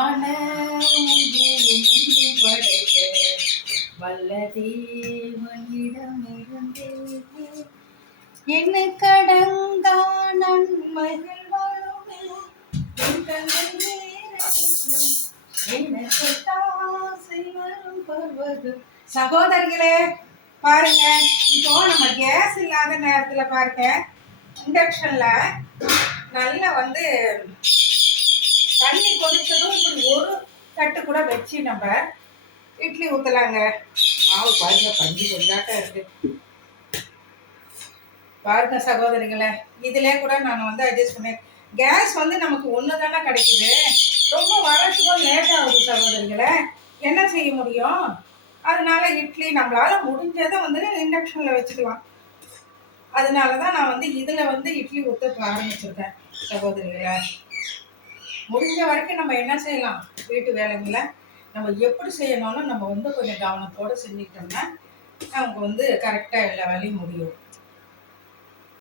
படைக்க வல்லதேவனிடமிருந்தே என்னை கடங்கா நன்மைகள் வருமே எனக்கு தாசை வரும் பர்வதம். சகோதரிகளே பாருங்க, இப்போ நம்ம கேஸ் இல்லாத நேரத்துல பாருங்க, இண்டக்ஷன்ல நல்லா தண்ணி கொதிச்சதும் இப்படி ஒரு தட்டு கூட வச்சு நம்ம இட்லி ஊத்தலாங்க. மாவு பாருங்க, பஞ்சு கொஞ்சாட்டம் இருக்கு பாருங்க சகோதரிகளை. இதுல கூட நான் அட்ஜஸ்ட் பண்ணேன். கேஸ் நமக்கு ஒன்று தானே கிடைக்குது, ரொம்ப வரத்துக்கும் லேட் ஆகுது சகோதரிகளை. என்ன செய்ய முடியும்? அதனால இட்லி நம்மளால முடிஞ்சதை இண்டக்ஷன்ல வச்சுக்கலாம். அதனாலதான் நான் இதுல இட்லி ஊத்த ஆரம்பிச்சிருக்கேன் சகோதரிகளை. முடிஞ்ச வரைக்கும் நம்ம என்ன செய்யலாம், வீட்டு வேலைங்களை நம்ம எப்படி செய்யணும்னு நம்ம கொஞ்சம் கவனத்தோடு செஞ்சுக்கிட்டோம்னா நமக்கு கரெக்டாக எல்லா வேலையும் முடியும்.